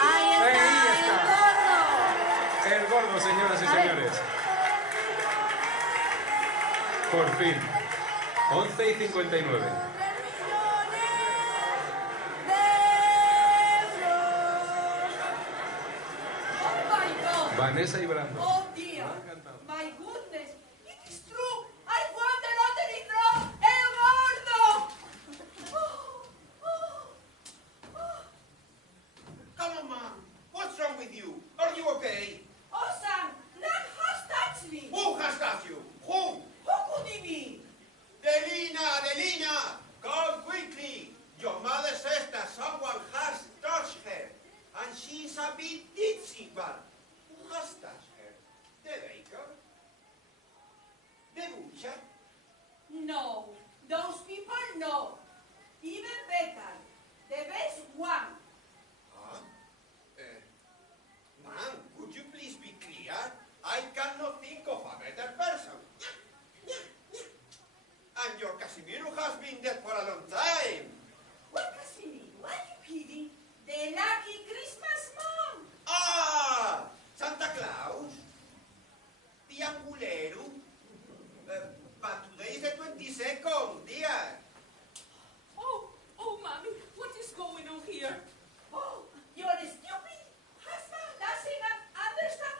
Ahí está. El gordo, señoras y señores. Por fin. 11:59. Vanessa y Brando. Oh dear, my goodness, it is true. I won the lottery draw, El Gordo. Come on, Mom. What's wrong with you? Are you okay? Oh, Sam, Nat has touched me. Who has touched you? Who? Who could it be? Delina! Come quickly. Your mother says that someone has touched her. And she's a bit ditzy, but who has touched her? The baker? The butcher? No, those people no. Even better, the best one. Huh? Ma'am, could you please be clear? I cannot think of a better person. And your Casimiro has been dead for a long time. What Casimiro? Are you kidding? The lucky Christmas mom. Ah! Santa Claus? The Angulero? But today is the 22nd, dear. Oh, Mommy, what is going on here? Oh, your stupid husband doesn't understand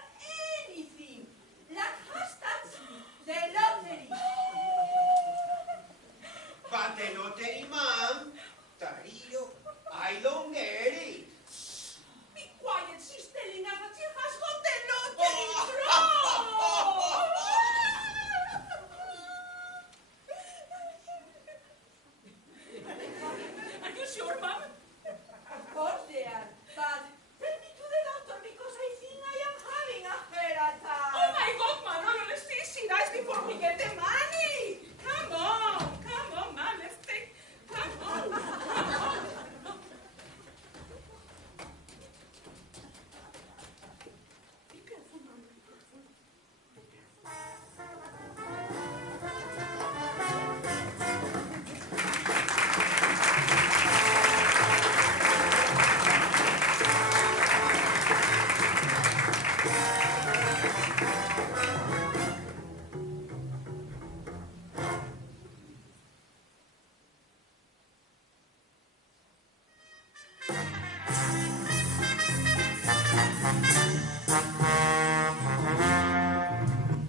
anything. Like has touched me, the lottery. But the lottery, ma'am, Tarillo, I don't get it. Be quiet, she's telling us that she has got the lottery draw. Are you sure, Mom? Of course they are, but take me to the doctor because I think I am having a heart attack. Oh my God, Manolo, let's see she dies before we get the money. Come on, Mom, let's take. Come on. Be careful, Mom. Be careful.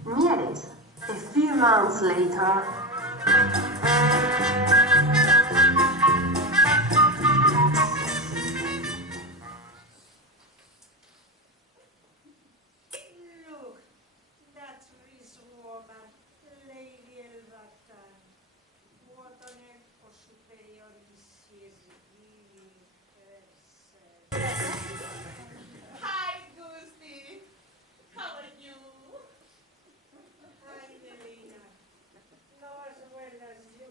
Nieves, a few months later. Look, that rich woman, Lady Elbatan. What on earth for superiority she is giving herself. Hi, Gusti. How are you? Hi, Delina. Not as well as you.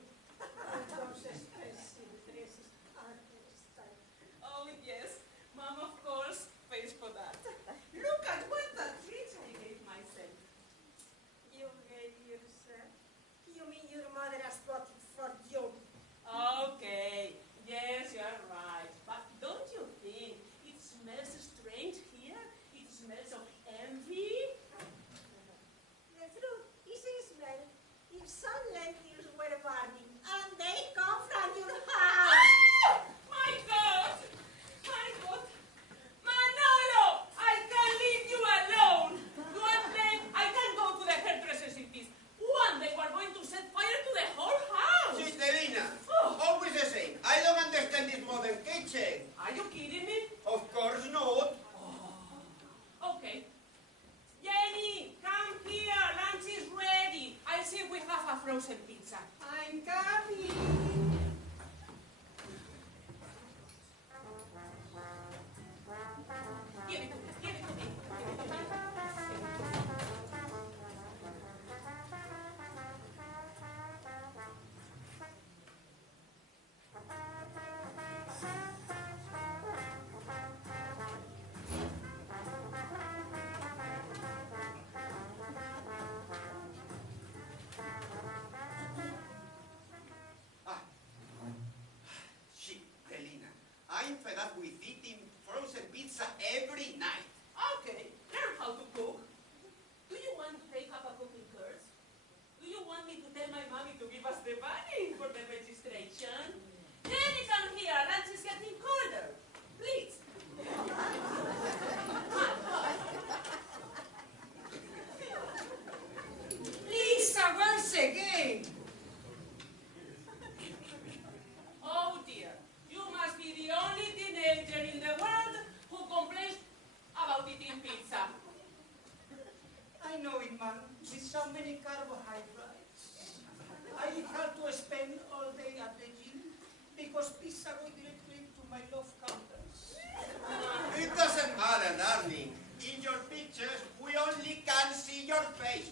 doesn't matter, darling. In your pictures, we only can see your face.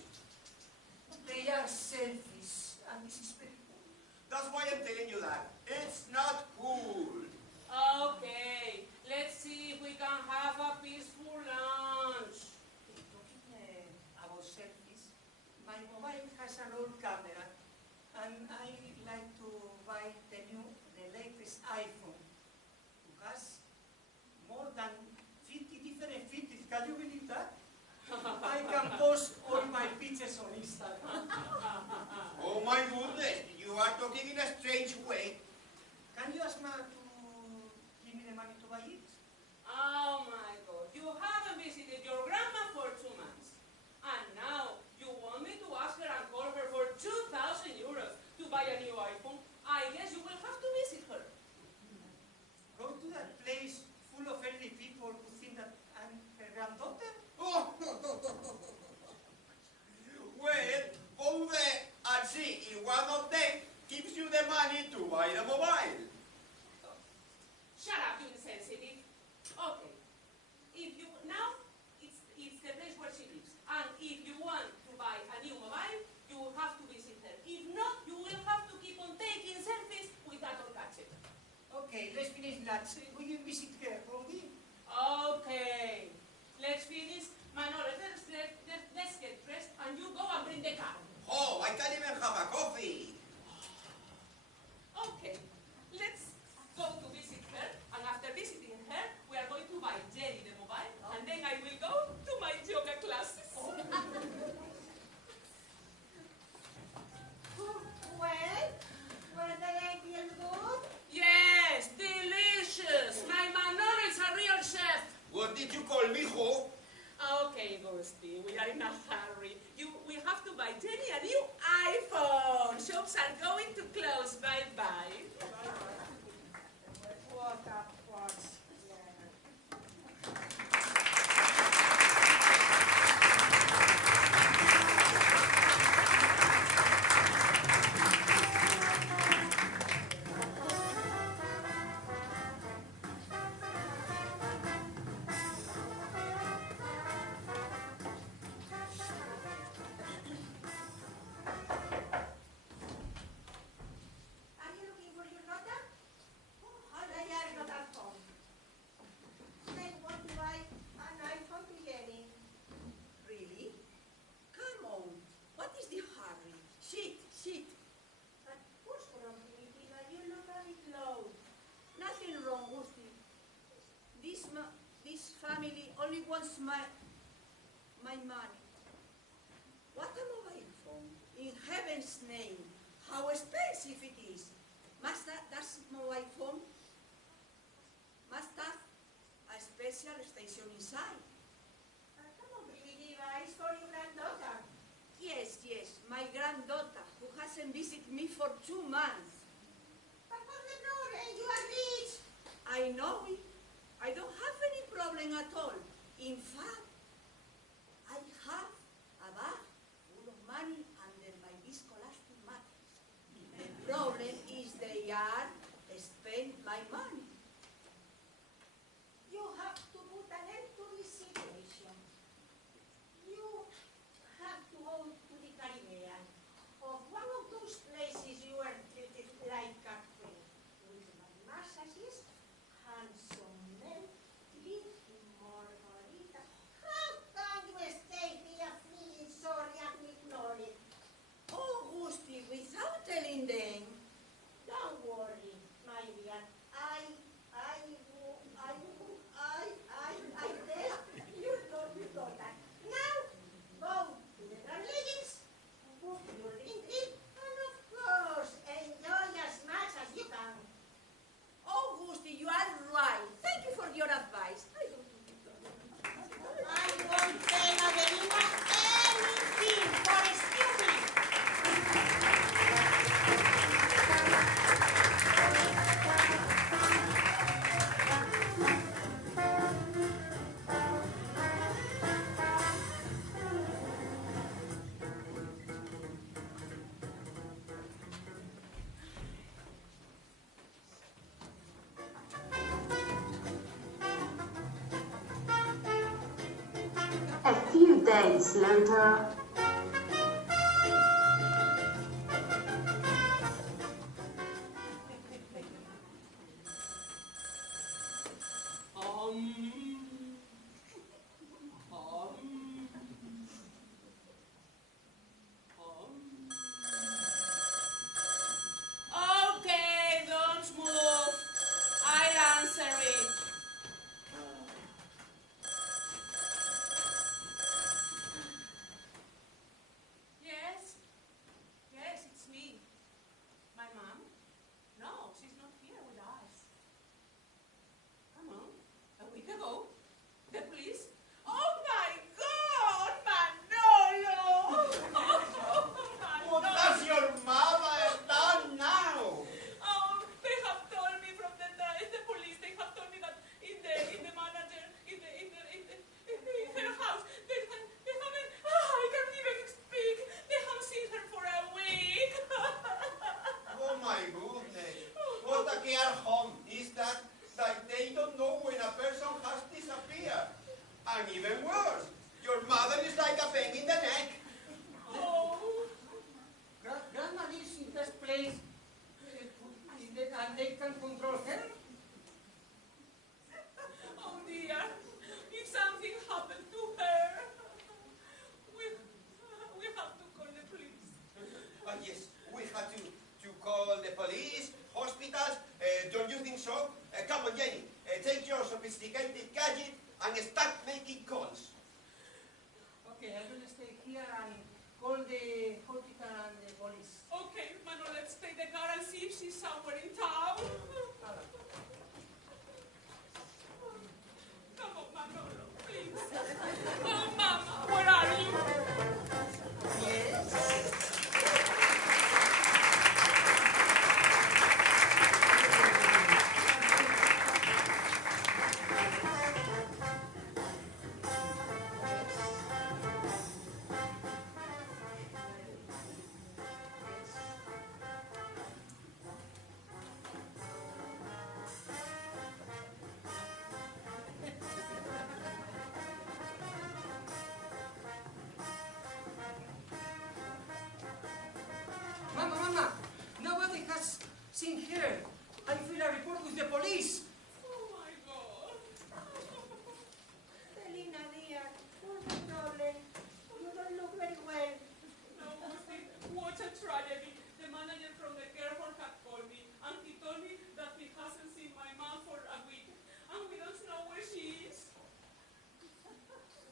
They are selfies, and this is very cool. That's why I'm telling you that. It's not cool. Okay, let's see if we can have a peaceful lunch. Talking about selfies, my mobile has an old camera, and I like to buy the latest iPhone. It has more than 50 different features. Can you believe that? I can post all my pictures on Instagram. Oh my goodness, you are talking in a strange way. Can you ask me to give me the money to buy it? Oh my God, you haven't visited your grandma for 2 months. And now you want me to ask her and call her for 2,000 euros to buy a new iPhone? I guess you will have to visit her. Go to that place full of elderly people who think that I'm her granddaughter? Oh. Well, go there and see if one of them gives you the money to buy the mobile. Shut up, you insensitive. Okay. If you now it's the place where she lives. And if you want to buy a new mobile, you will have to visit her. If not, you will have to keep on taking selfies with that old gadget. Okay, let's finish lunch. Will you visit her for me? Okay. Let's finish. Manolo, let's get dressed and you go and bring the car. Oh, I can't even have a coffee. Okay. Let's go to visit her, and after visiting her, we are going to buy Jenny the mobile, and then I will go to my yoga classes. Well, were the ideas good? Yes, delicious. My Manolo is a real chef. What did you call me, ho? Okay, Gusti, we are in a hurry. We have to buy Jenny a new iPhone. Shops are going to close. Bye-bye. What a farce. Are you looking for your daughter? Oh, they are not at home. They want to buy an iPhone to Jenny. Really? Come on. What is the hurry? Sit. But what's wrong, Primitiva? You look a bit low. Nothing wrong, Gusti. This family only wants my money. What a mobile phone. In heaven's name, how expensive it is. That mobile phone must have a special extension inside. Come on, Primitiva, it's for your granddaughter. Yes, my granddaughter, who hasn't visited me for 2 months. But what's the problem? You are rich. I know it. I don't have any problem at all. In fact, I have a bag full of money under my viscoelastic mattress. The problem is they are spend my money. You have to put an end to this situation. You have to go to the Caribbean, or one of those places you are treated like a queen, with massages, handsome men, drinking margarita. few days later. Okay, don't move. I'll answer it. Yes? Yes, it's me. My mom? No, she's not here with us. Come on. A week ago? The police? Oh my God, Manolo! What has your mother done now? Oh, they have told me from the police. They have told me that in the manager in her house they haven't. I can't even speak. They have seen her for a week. Oh my goodness. What a care home is that they don't know when a person has disappeared. And even worse, your mother is like a pain in the neck. Oh, Grandma lives in this place, and they can control her. oh dear. If something happened to her, we have to call the police. Yes, we have to call the police, hospitals. Don't you think so? Come on, Jenny. Take your sophisticated gadget and start making calls. Okay, I will stay here and call the hospital and the police. Okay, Manolo, let's take the car and see if she's somewhere in town. Come on, Manolo, please. Oh, Mama, where are you? Mama, nobody has seen her. I feel a report with the police. Oh, my God. Selina, dear, what's the problem? You don't look very well. No, Gusti, what a tragedy. The manager from the care home had called me, and he told me that he hasn't seen my mom for a week, and we don't know where she is.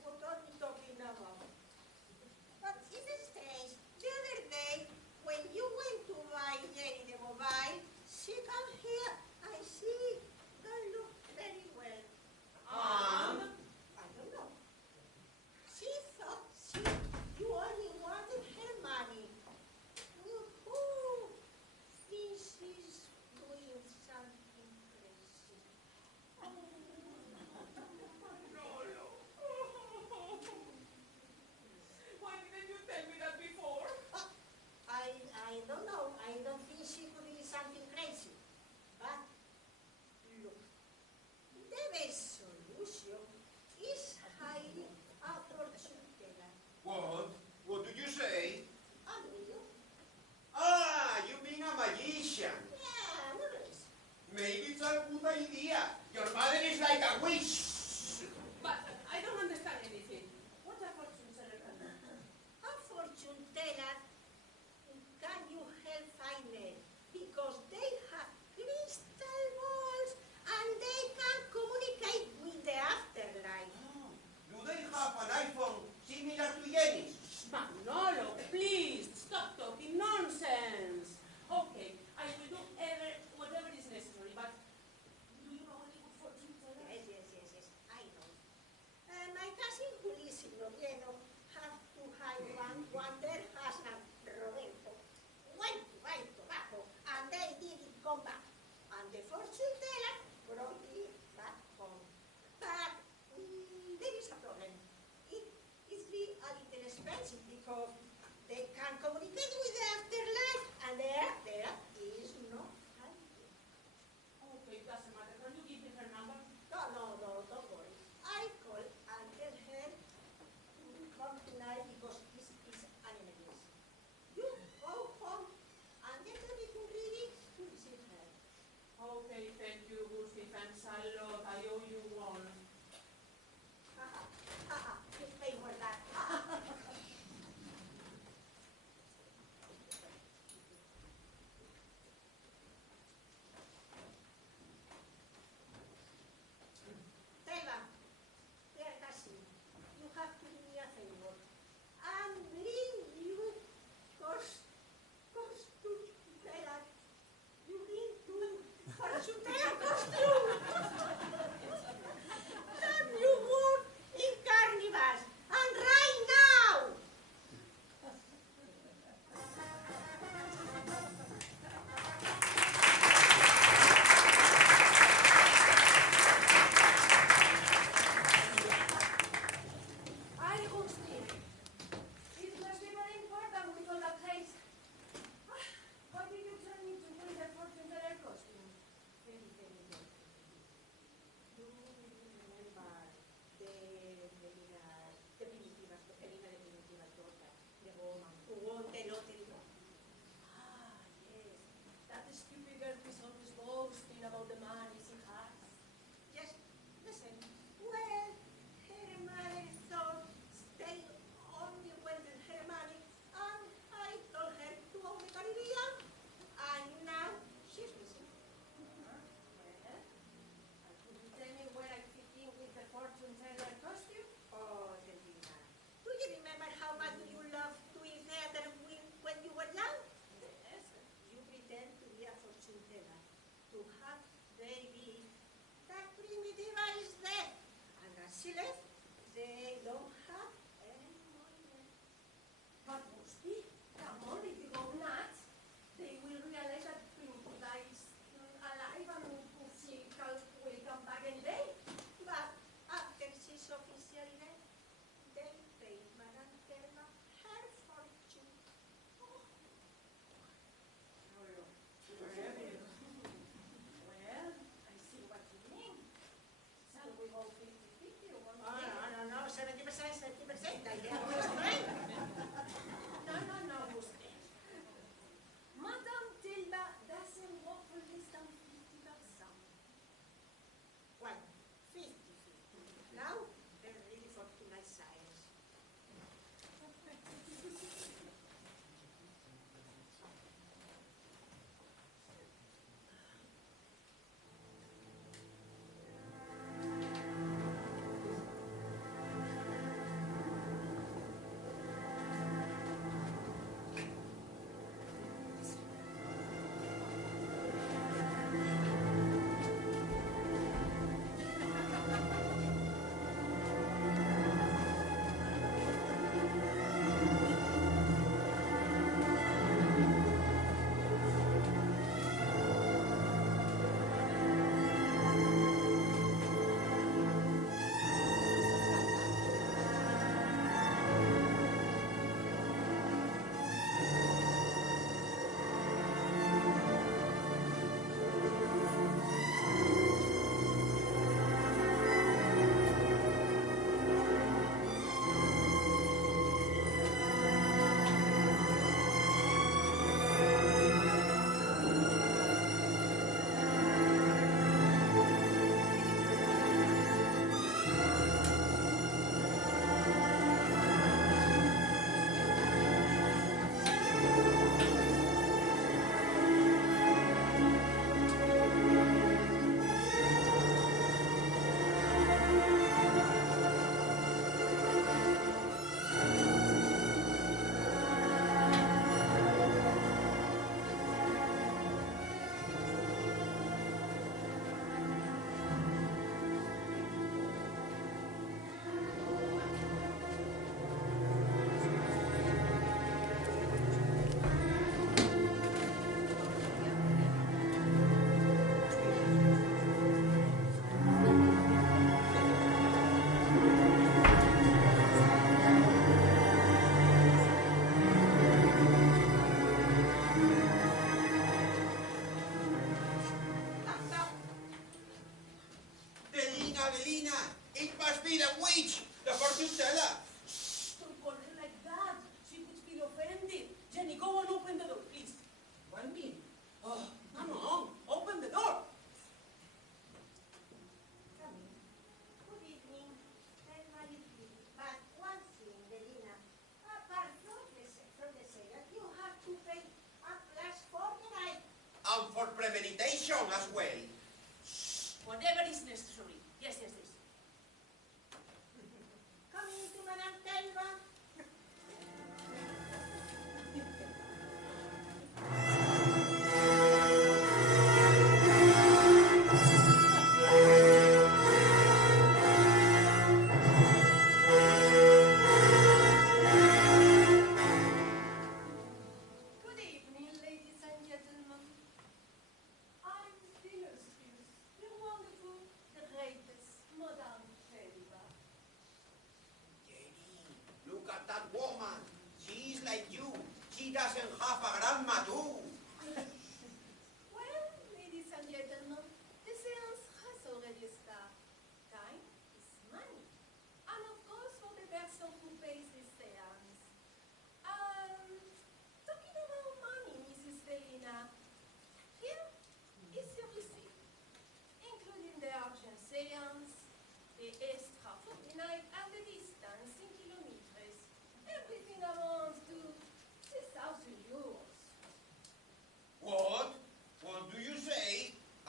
What are you talking about? But it's strange. The other day, when you went to buy Jenny the mobile, she woman who won the lottery. Ah, yes. That stupid girl is always boasting about the money she has. Yes, listen. Well, her mother thought stay only when her money, and I told her to go to the Caribbean, and now she's missing. Well, and could you tell me where I fit in with the fortune teller costume? Oh, Delina. Do you remember how much you loved doing theater when you were young? Yes. You pretend to be a fortune teller, to have baby. That primitiva is dead. And as she left, they don't have any money left. But Musti, the moment you go nuts, they will realize that Primitiva is alive and she will come back any day. But after she's officially dead, they pay Madame Thelma her fortune. Oh. Well, I see what you mean. Shall we go 50-50 or 1? No, 70%, 70%. I get no strength. No, Musti. Madame Thelma doesn't work for less than 50%. Well, 50-50. Now, they're really fortunate science. Adelina, it must be the witch, the fortune teller. Don't call her like that. She could feel offended. Jenny, go and open the door, please. What me? Oh, no. Open the door. Come in. Good evening. Thelma, you please. But one thing, Delina. Apart from the sale, you have to pay a plus for the night. And for premeditation as well. Whatever is necessary. Yes. Come in to Madame Thelma. Good evening, ladies and gentlemen. I'm Dinner Spears, the wonderful, the greatest Madame Thelma. Jenny, look at that woman. She's like you. She doesn't have a grandma too. Well, ladies and gentlemen, the seance has already started. Time is money. And of course, for the person who pays the seance, I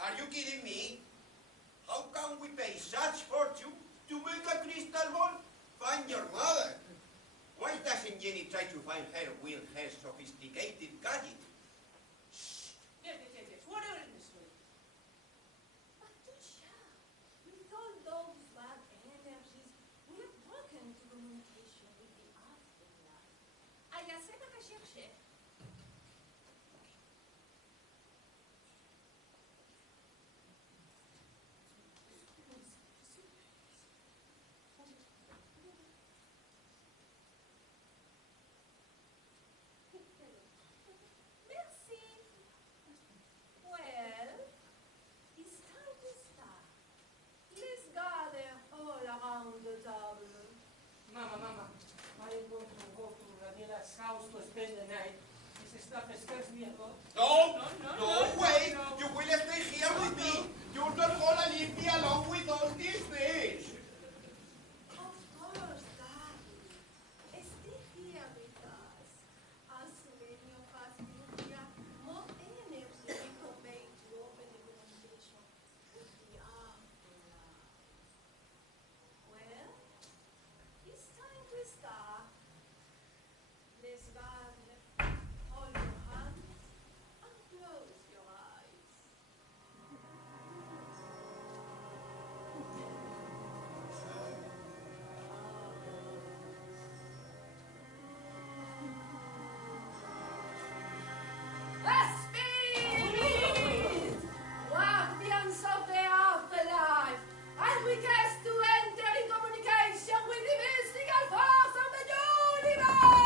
Are you kidding me? How can we pay such fortune to make a crystal ball? Find your mother. Why doesn't Jenny try to find her with her sophisticated gadget? Yes. Whatever it is. But teacher, with all those bad energies, we have broken to communication with the afterlife. I sais pas que chercher. Merci. Well, it's time to start. Let's gather all around the table. Mama, I am going to go to Daniela's house to spend the night. This stuff scares me a lot. No, wait! You will stay here with me! You're not gonna leave me alone with all these things! Of course, darling. Stay here with us. As many of us will hear, more energy we convey to open the communication with the afterlife. Well, it's time to start. Let's gather. Hold your hands and close your eyes. Spirit! Guardians of the afterlife, I request to enter in communication with the mystical force of the universe!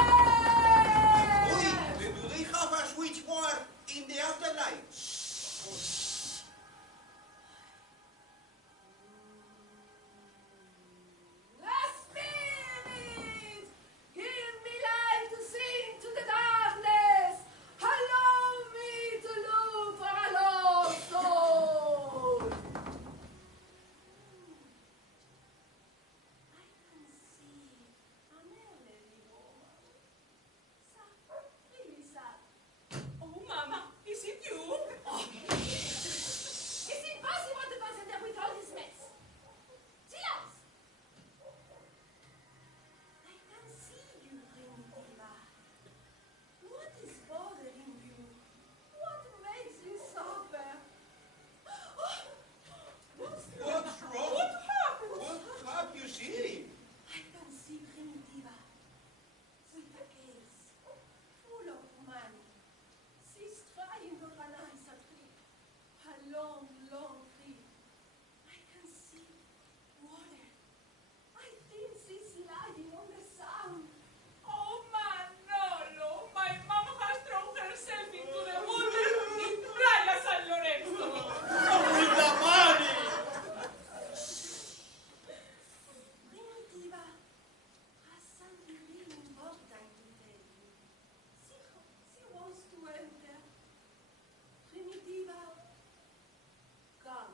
Do they have a switchboard in the afterlife? Spirit! Give me light to see into the darkness! Allow me to look for a lost soul! I can see an elderly woman. Sad, really sad. Oh, Mama, is it you? It's impossible to concentrate with all this mess. Silence! I can see you, Primitiva. What is bothering you? What makes you suffer? What's What's wrong? What happened? What have you seen? I can see Primitiva with a case full of money. She's trying to organize a trip, a long, long trip. I can see water. I think she's lying on the sand. Oh, Manolo, my mom has thrown herself into the water in Playa San Lorenzo. With the money! Primitiva has something really important to tell you. She wants to enter. Primitiva, come.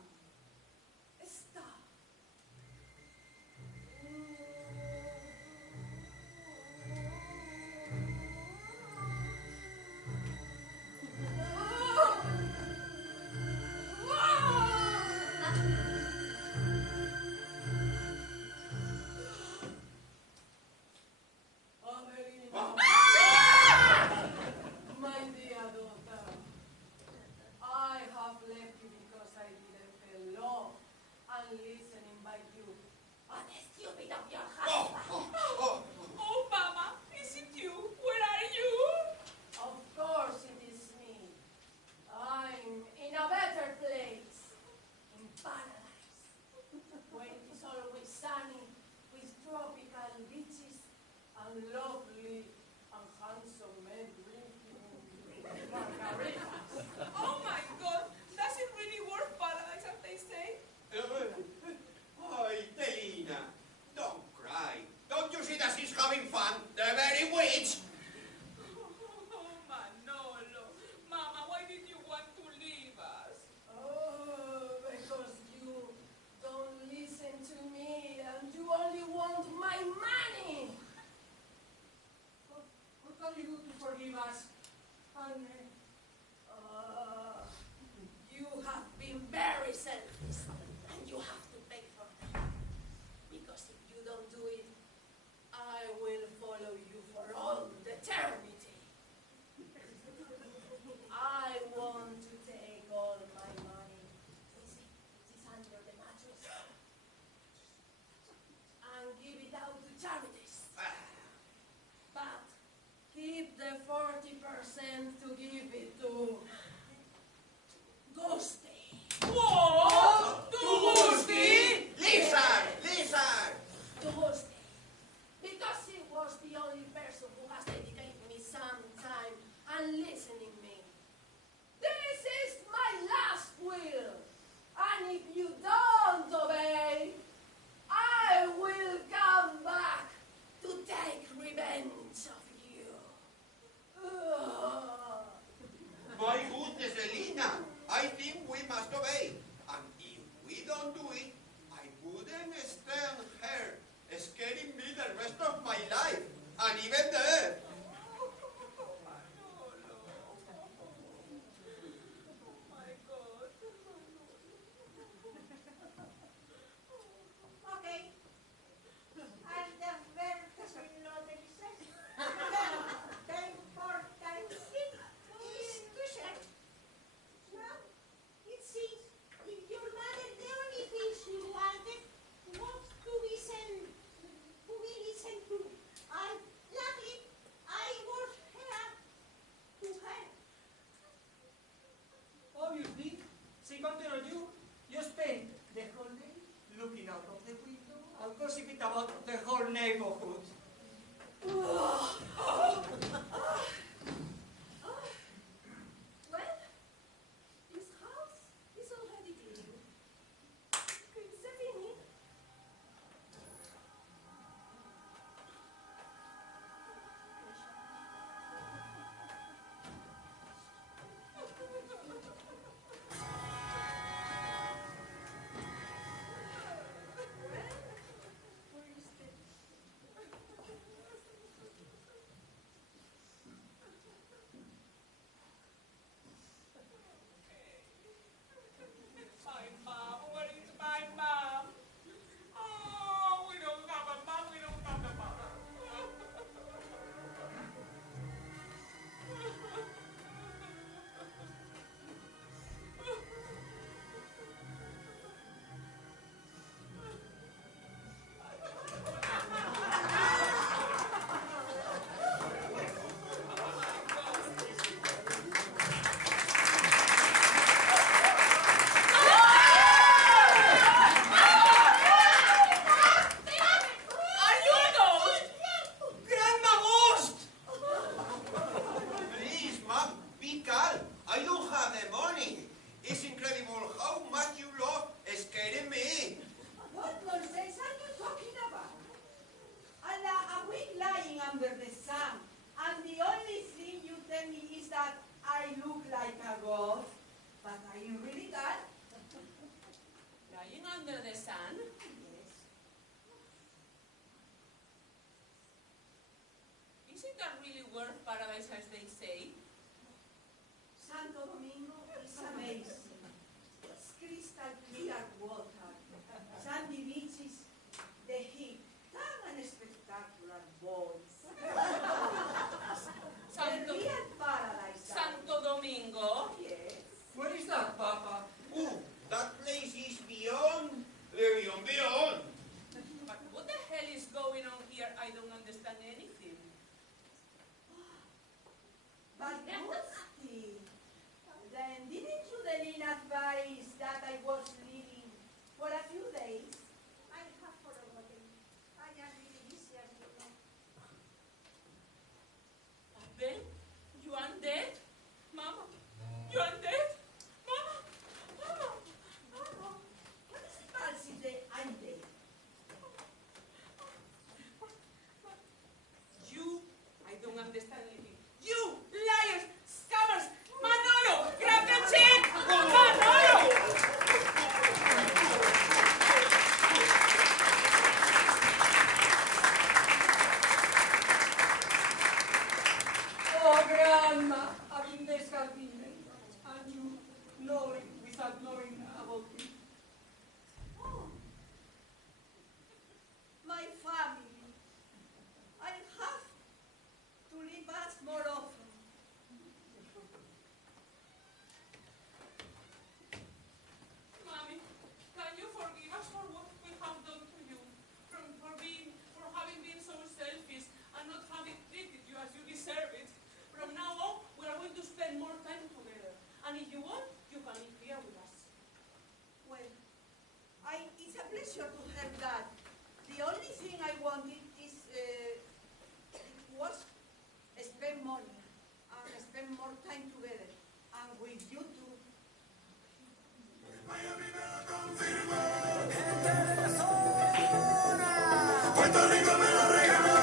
Stop. My dear daughter, I have left you because I didn't feel love and listening by you. What a stupid of your husband! Oh, Mama, is it you? Where are you? Of course it is me. I'm in a better place, in paradise, where it is always sunny, with tropical beaches and lovely and handsome men drinking margaritas. Oh, my God, does it really work paradise as they say? Ay, Telina, don't cry. Don't you see that she's having fun? The very witch! Oh, Manolo. Mama, why did you want to leave us? Oh, because you don't listen to me and you only want my money. What can you do to forgive us? And You have been very sense of you. Ugh. My goodness, Elena, I think we must obey. And if we don't do it, I wouldn't stand here scaring me the rest of my life, and even death. Okay. And the verses will not exist. The important thing is to share. Now, it seems if your mother, the only thing she wanted was to listen to. And luckily, I was here to her. Obviously, second to you, you spent the whole day looking out of the window and gossiping about the whole neighborhood. Well, this house is already clean. C'est fini. My mom, where is my mom? Oh, we don't have a mom, we don't have a mom. Are you a ghost? Grandma Ghost! Please, Mom, be calm. I don't have the money. It's incredible how much you love scaring me. What nonsense are you talking about? A week lying under the sun, and the only thing you tell me is that I look like a ghost. But are you really that? Lying under the sun? Yes. Isn't that really worth paradise as they say? Santo Domingo is amazing. It's crystal clear water, sandy beaches, the heat, and spectacular balls. Santo, The real paradise. Santo Domingo? Yes. Where is that, Papa? Ooh, that place is beyond, beyond. But what the hell is going on here? I don't understand anything. But Gusti, then didn't you then advise that I was leaving for a few days? I have forgotten. I am really busy, as you know. Ben, you are dead? Mama, you are dead? Mama, Mama, Mama. What is the policy that I'm dead? You, I don't understand anything. You, liars, scammers, Manolo, grab the check! Manolo! Oh, Grandma, having this convenience, and you knowing without knowing about it. Oh, my family. I have to leave us more often. Mommy, can you forgive us for what we have done to you? For having been so selfish and not having treated you as you deserve it. From now on, we are going to spend more time together. And if you want, you can live here with us. Well, it's a pleasure to have that. The only thing I wanted is was spend money and spend more time together and with you too. Puerto Rico me lo regaló,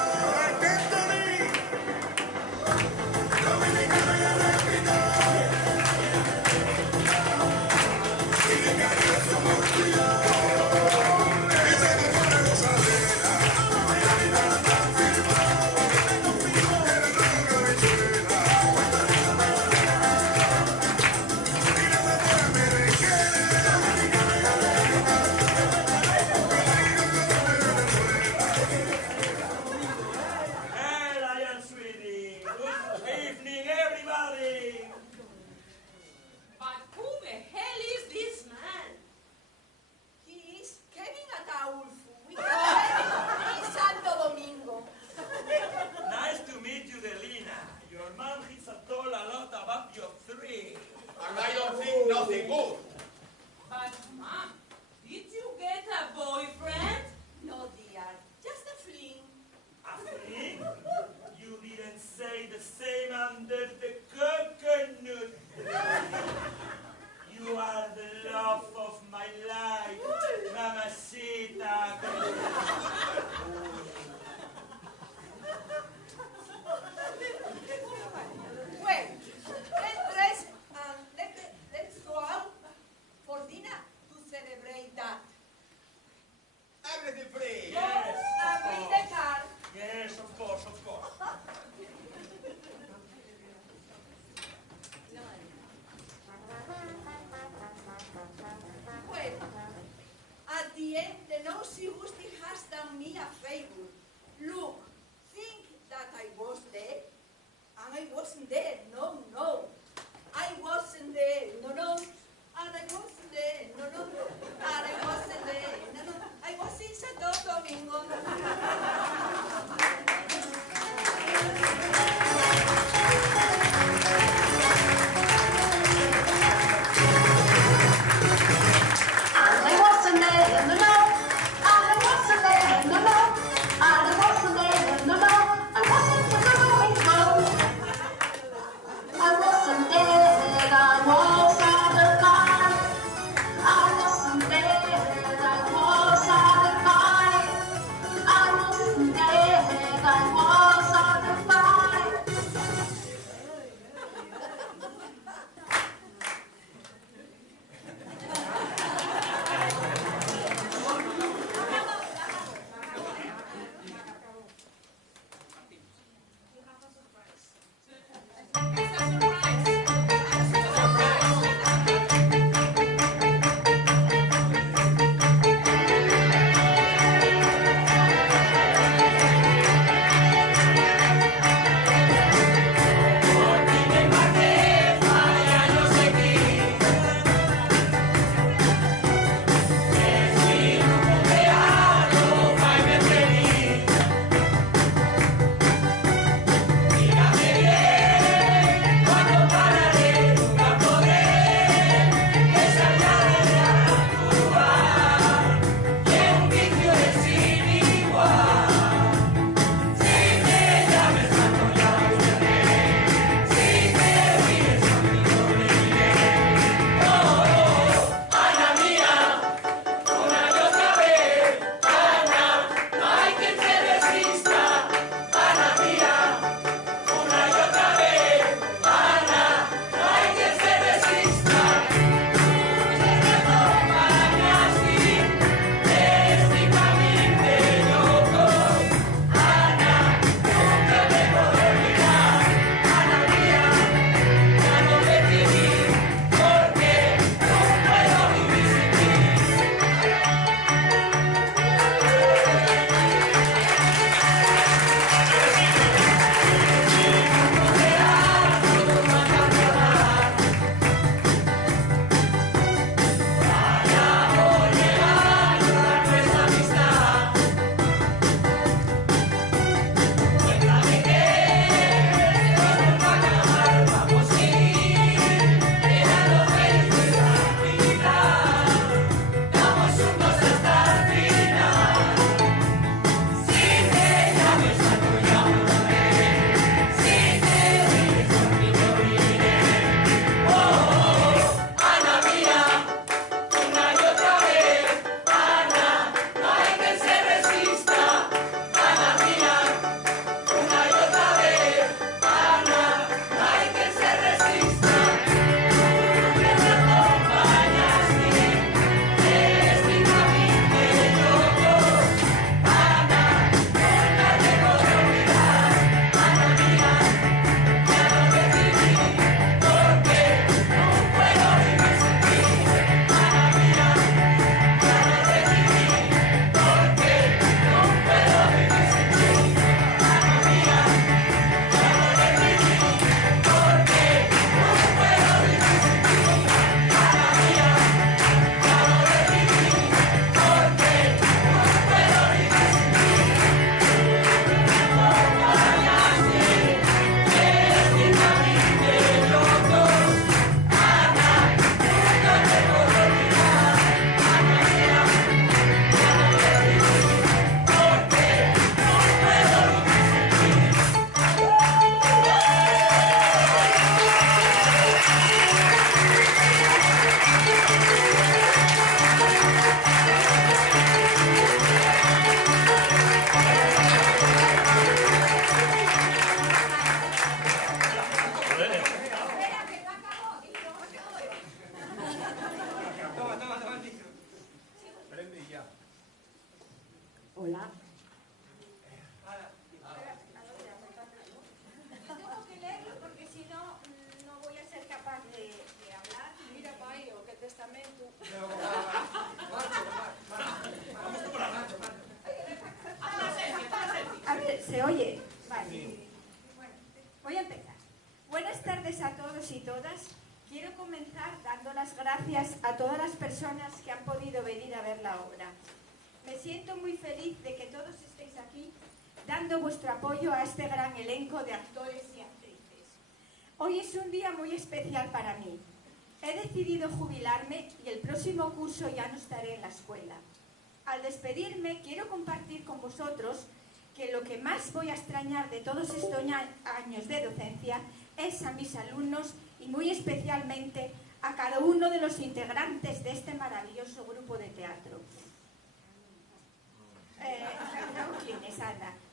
¿Se oye? Vale. Bueno, voy a empezar. Buenas tardes a todos y todas. Quiero comenzar dando las gracias a todas las personas que han podido venir a ver la obra. Me siento muy feliz de que todos estéis aquí dando vuestro apoyo a este gran elenco de actores y actrices. Hoy es un día muy especial para mí. He decidido jubilarme y el próximo curso ya no estaré en la escuela. Al despedirme, quiero compartir con vosotros que lo que más voy a extrañar de todos estos años de docencia es a mis alumnos y muy especialmente a cada uno de los integrantes de este maravilloso grupo de teatro.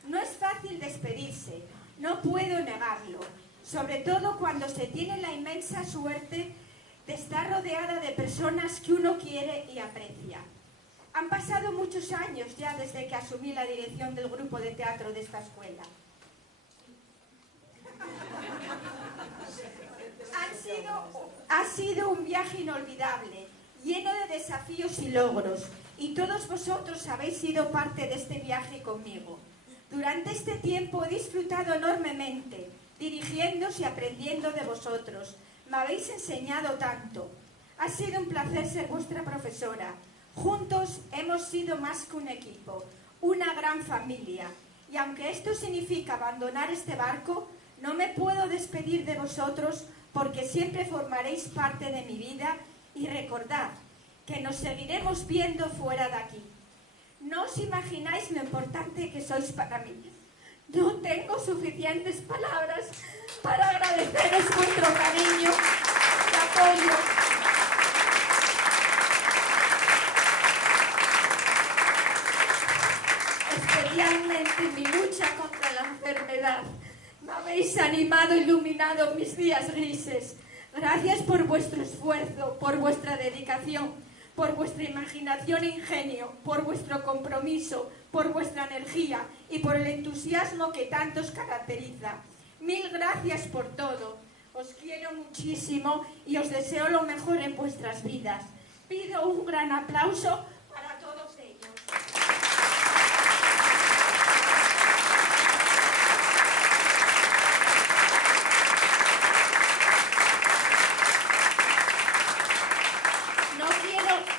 No es fácil despedirse, no puedo negarlo, sobre todo cuando se tiene la inmensa suerte de estar rodeada de personas que uno quiere y aprecia. Han pasado muchos años ya desde que asumí la dirección del grupo de teatro de esta escuela. Ha sido un viaje inolvidable, lleno de desafíos y logros, y todos vosotros habéis sido parte de este viaje conmigo. Durante este tiempo he disfrutado enormemente, dirigiéndoos y aprendiendo de vosotros. Me habéis enseñado tanto. Ha sido un placer ser vuestra profesora. Juntos hemos sido más que un equipo, una gran familia. Y aunque esto significa abandonar este barco, no me puedo despedir de vosotros porque siempre formaréis parte de mi vida y recordad que nos seguiremos viendo fuera de aquí. No os imagináis lo importante que sois para mí. No tengo suficientes palabras para agradeceros vuestro cariño y apoyo. Especialmente en mi lucha contra la enfermedad. Me habéis animado e iluminado mis días grises. Gracias por vuestro esfuerzo, por vuestra dedicación, por vuestra imaginación e ingenio, por vuestro compromiso, por vuestra energía y por el entusiasmo que tanto os caracteriza. Mil gracias por todo. Os quiero muchísimo y os deseo lo mejor en vuestras vidas. Pido un gran aplauso para todos ellos.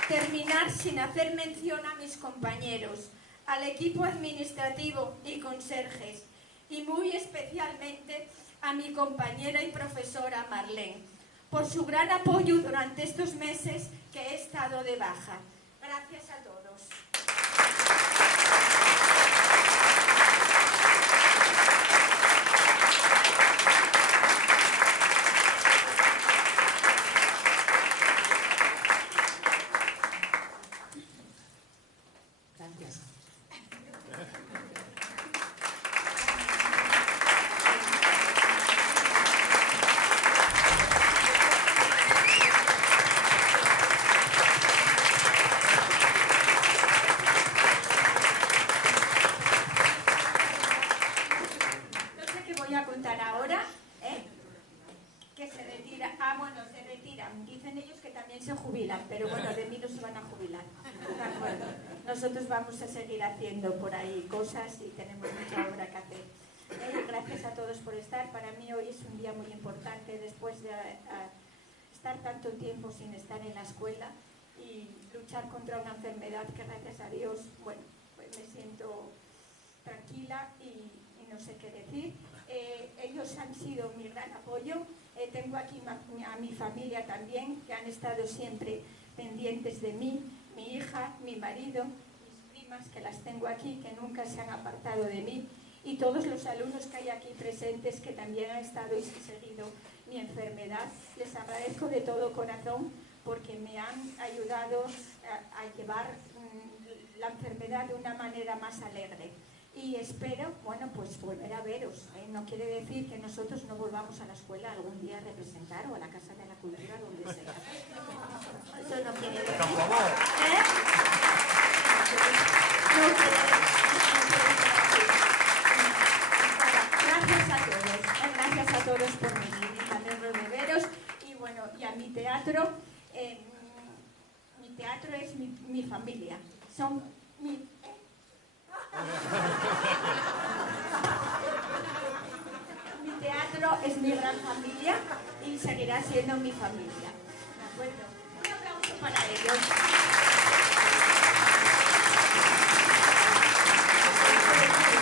Terminar sin hacer mención a mis compañeros, al equipo administrativo y conserjes, y muy especialmente a mi compañera y profesora Marlene, por su gran apoyo durante estos meses que he estado de baja. Gracias a todos. Pero bueno, de mí no se van a jubilar. De acuerdo. Nosotros vamos a seguir haciendo por ahí cosas y tenemos mucha obra que hacer. Gracias a todos por estar. Para mí hoy es un día muy importante después de estar tanto tiempo sin estar en la escuela y luchar contra una enfermedad que gracias a Dios, bueno, pues me siento tranquila y no sé qué decir. Ellos han sido mi gran apoyo. Tengo aquí a mi familia también, que han estado siempre pendientes de mí, mi hija, mi marido, mis primas, que las tengo aquí, que nunca se han apartado de mí, y todos los alumnos que hay aquí presentes, que también han estado y seguido mi enfermedad. Les agradezco de todo corazón porque me han ayudado a llevar la enfermedad de una manera más alegre. Y espero, bueno, pues volver a veros. No quiere decir que nosotros no volvamos a la escuela algún día a representar o a la Casa de la Cultura, donde sea. Eso no quiere decir. No quiere decir. Gracias a todos por venir y también de veros. Y bueno, y a mi teatro, mi teatro es mi familia. Son mi... es mi gran familia y seguirá siendo mi familia. ¿De acuerdo? Un aplauso para ellos.